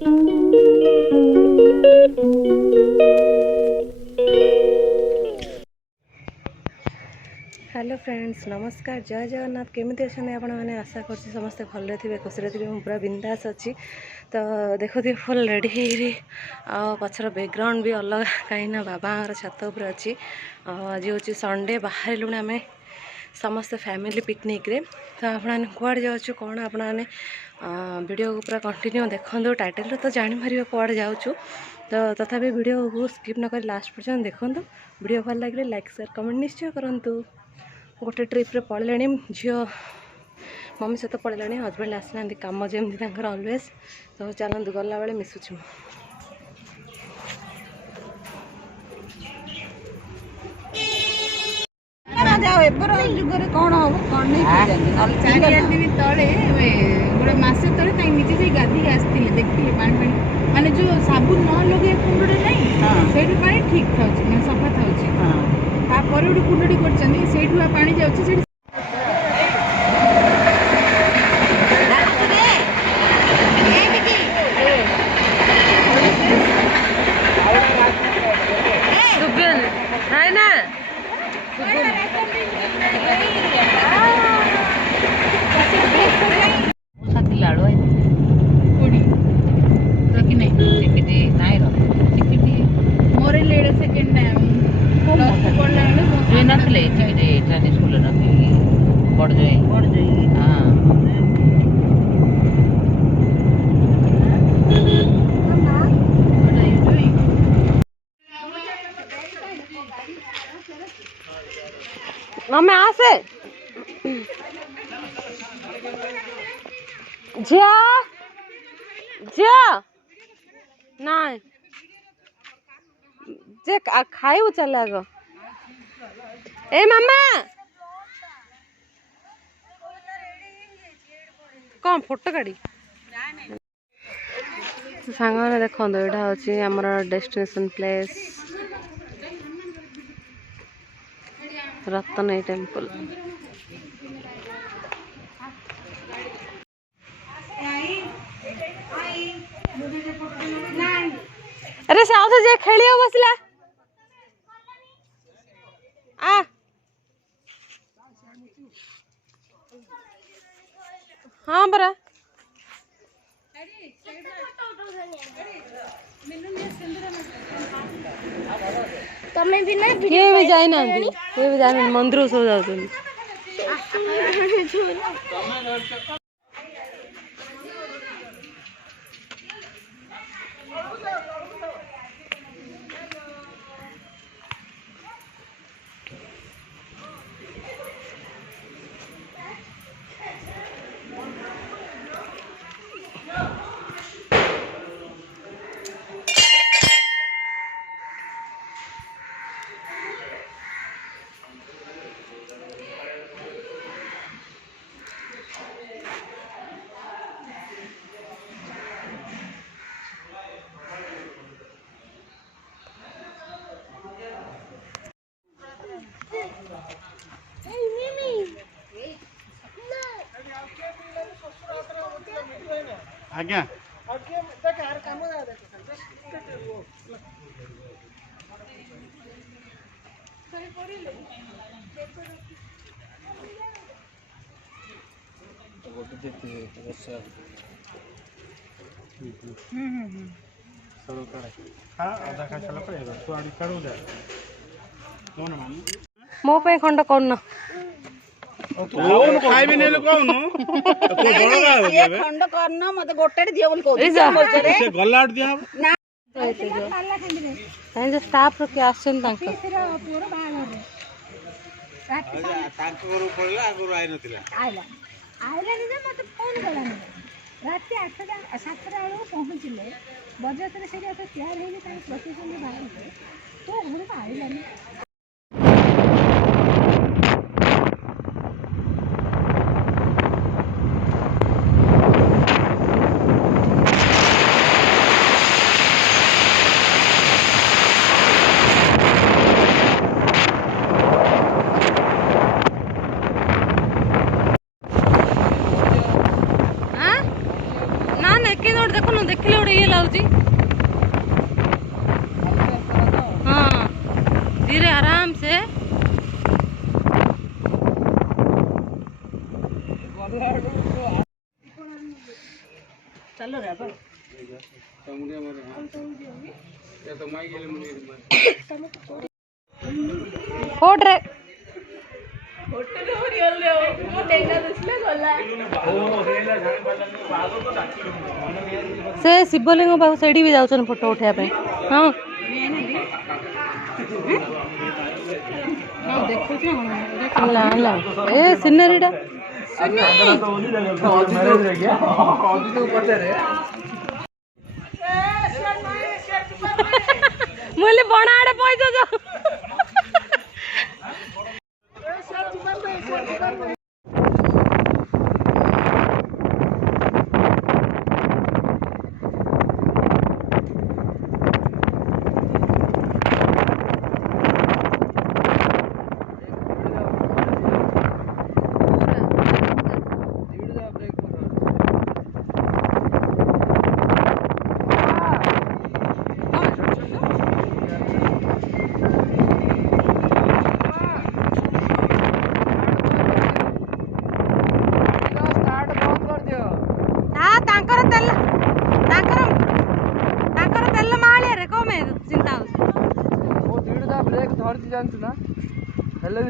Hello friends, नमस्कार, जय जगन्नाथ। केमी अच्छा आपण मैंने आशा कर समस्ते भल थे, खुशी थे। मुझे पूरा बिंदास अच्छी। तो देखो फुल रेडी पछर बैकग्राउंड भी अलग कहीं बाबा छात उपर अच्छी। आज हूँ संडे, बाहर लुण आम समस्त फैमिली पिकनिक रे। तो आपने कुआड़े जाऊँ कौन आपने वीडियो को पूरा कंटिन्यू देखो। टाइटल तो जापर कुआड़े जाऊँ। तो तथापि वीडियो को स्किप न कर लास्ट पर्यंत देखो। वीडियो भल लगे लाइक शेयर कमेंट निश्चय करूँ। गोटे ट्रिप्रे पड़े झील मम्मी सहित पड़े, हजबैंड आसना कम जमी अलवेज। तो चलते गला बेले मिसुची जुगे कौन हम कौन नहीं तले गोटे मसे तले निजे गाधी आसते देखिए पानी पानी माने जो साबुन न लगे कुंडे नहीं से पानी ठीक था सफा था। गोटे कुंडी कर पानी जाऊँ मम्मी आसे झिया झिया नाई जे खाइबु चल आग। ए मामा कौन फोटो काढ़ी सांग मैंने देखो। यहाँ हूँ आमर डेस्टिनेशन प्लेस रतन टेम्पल। अरे से आउथे जे खेली बसला आ हाँ बरा तमें भी ना किए भी जाई ना किए भी जाने मंदिर सब जाउछन। आज्ञा मो पे खंड करना खाइबी नेले कहनु खंड करना मत गोटे दियो बोल कहू से गलाट दिया ना ताई जे स्टाफ रो के आछन तांक पूरा बाहर तांक घर पड़ला आगु आइ नथिला आइला आइला नि मत फोन कला रात 8टा 7टा बेलू पहुँचले बजार से तैयार हो प्रोसेसन बाहर तो घर को आइला देखो देखिले गोटे ये चलाउची हाँ धीरे आराम से चलो रे अपन फोट रे से शिवलिंग पाख से भी जाऊन फोटो उठाइबा हाँ ए सिनेरीटा मुझे बना आड़े पैसा जाओ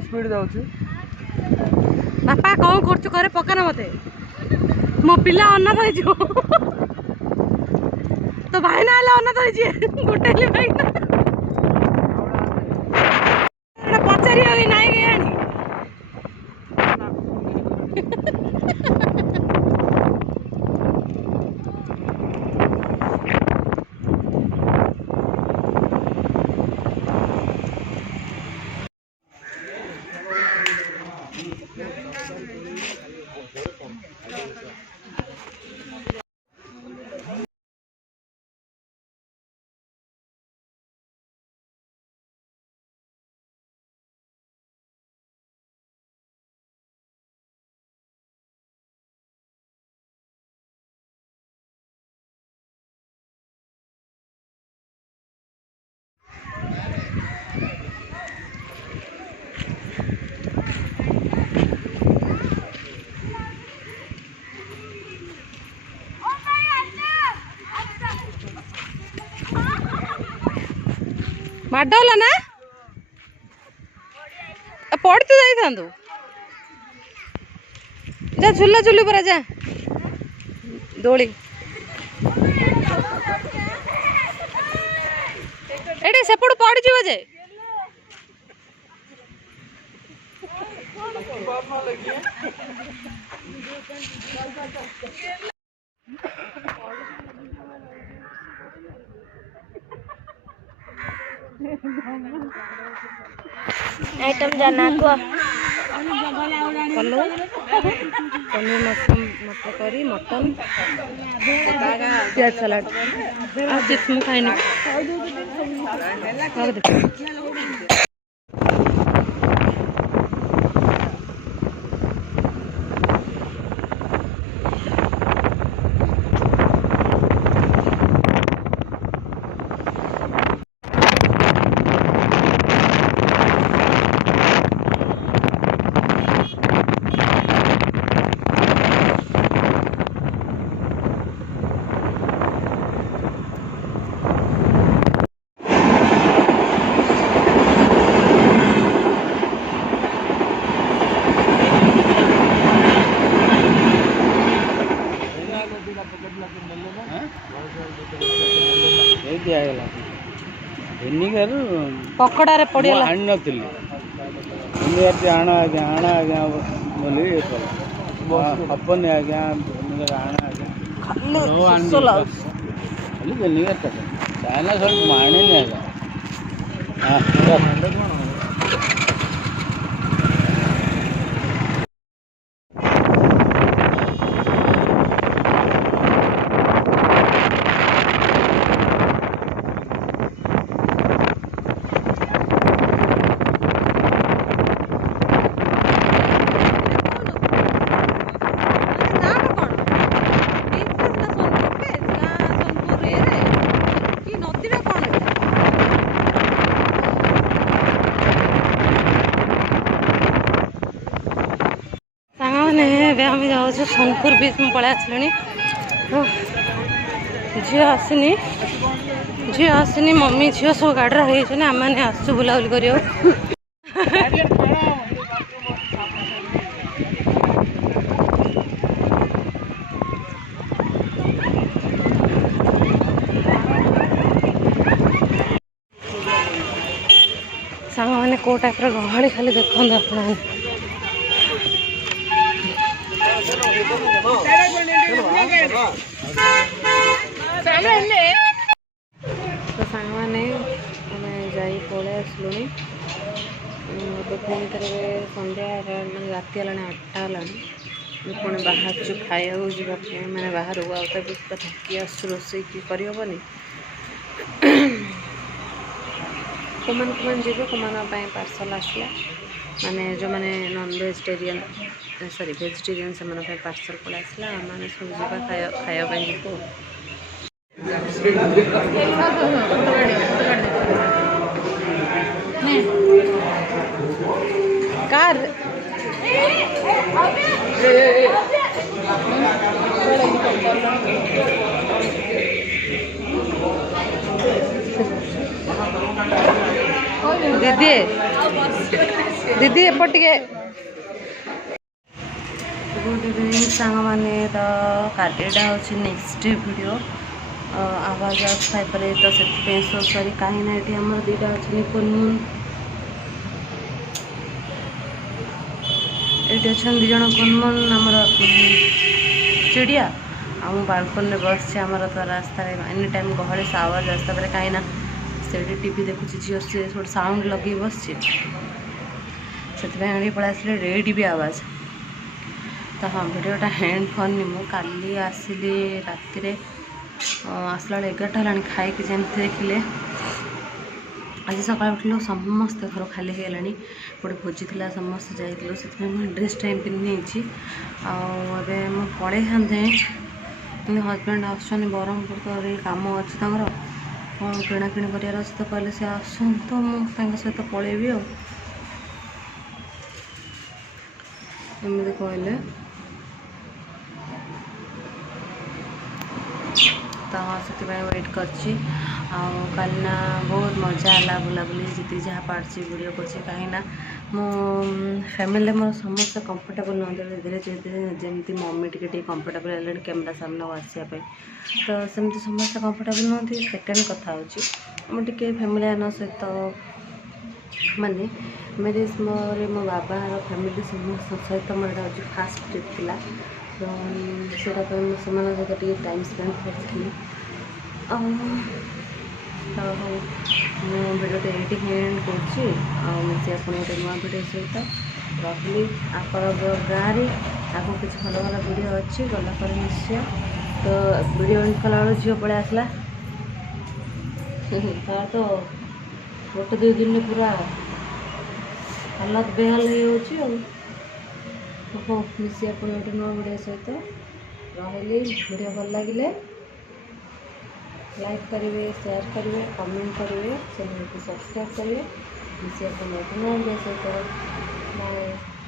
स्पीड जाऊँ बापा कौन कर पकाना मत मो पिला अनाथ हो तो भाई ना अनाथ हो गोटे भाई पचारि ना माडला ना पड़ते जाई जा झुला झुली पर जा दोली एटे सेपड़ पड़ जीव जे आइटम जाना को पलू पनीर मशरूम मटर करी मटन प्याज सलाड आज चिप्स मु खाइनी पकड़े पड़े आन आण आज्ञा आण आज्ञा बोली हपन आज्ञा आण आज्ञा चाइना सब माने आज्ञा जो सोनपुर बीच में पलि आसली झील आसनी मम्मी झील सब गाड़ी रही आम मैंने आसु बुलाबुली कर सांग मैंने को टाइप गहली खाली देखते आप तो सांग मैंने जाई पलि आसलु पुणी थे संध्या मैं राति 8टा पुणी बाहर खाया जावाई मैंने बाहर थकी आसु रोसे कि करहबनी कमान जी कमान पार्सल आसला माने जो मैंने नॉन वेजिटेरियन सॉरी वेजिटेरियन से पार्सल पड़े आसला मैंने सब जावा खाया कार दीदी दीदी एपट टे गुड इवनिंग सांग मैंने तो कालीटा हूँ नेक्स्ट वीडियो आवाज आसपारे तो से सो सॉरी कहीं ना ये आम दुईटा अच्छे कुनमुन ये अच्छा दिज कुनमुन आमर चिड़िया आ बालकन बस आमर तो रास्ता एनी टाइम गहली से आवाज आसता पारे कहीं ना से टीवी देखुची झील से गोटे साउंड लगे बस से पलि आसले रेडी भी आवाज तो हाँ भिडियोटा हैंड करनी मुझे आसली राति आसला 11टा है खाई जमी देखिले आज सकाल उठल समस्ते घर खाली होगा गोटे भोजी थी समस्त जाइलु से ड्रेस टाइम पिंधि आबे पड़े था हजबैंड आसुन ब्रह्मपुर तो कम अच्छी कौन किणाकिणी करार अच्छे तो कहले सी आसन तो मुझे सहित पलैबी एमती कहले तो से वेट कर बहुत मजा आला बुलाबुली जी जहाँ पार्टी वीडियो कर कहीं मो फैमिली मोर समस्त कंफर्टेबल नुहत धीरे धीरे जमी मम्मी टी कंफर्टेबल है कैमेरा सामना आसपाई तो सेमती समस्त कंफर्टेबल नुहति सेकेंड कथा मुझे फैमिली आन सहित माने मैरिज मोर मो बाबा फैमिली समस्त सहित मोर हूँ फास्ट ट्रिप थिला तो सेटा सहित टाइम स्पेंड करी तो भिडियो ये हैंड कर गोटे नुआ भिडियो सहित रही आप गाँव में आपको किसी भल भल वीडियो अच्छी गला पर निश्चय तो वीडियो एंड कला झील पलि आसला तो गोटे 2 दिन में पूरा हालत बेहाल हो मिसी आप गोटे नुआ वीडियो सहित रही वीडियो भल लगे लाइक करेंगे शेयर करेंगे कमेंट करेंगे चैनल को सब्सक्राइब करेंगे मिसी आप नुआ वीडियो सहित बाय।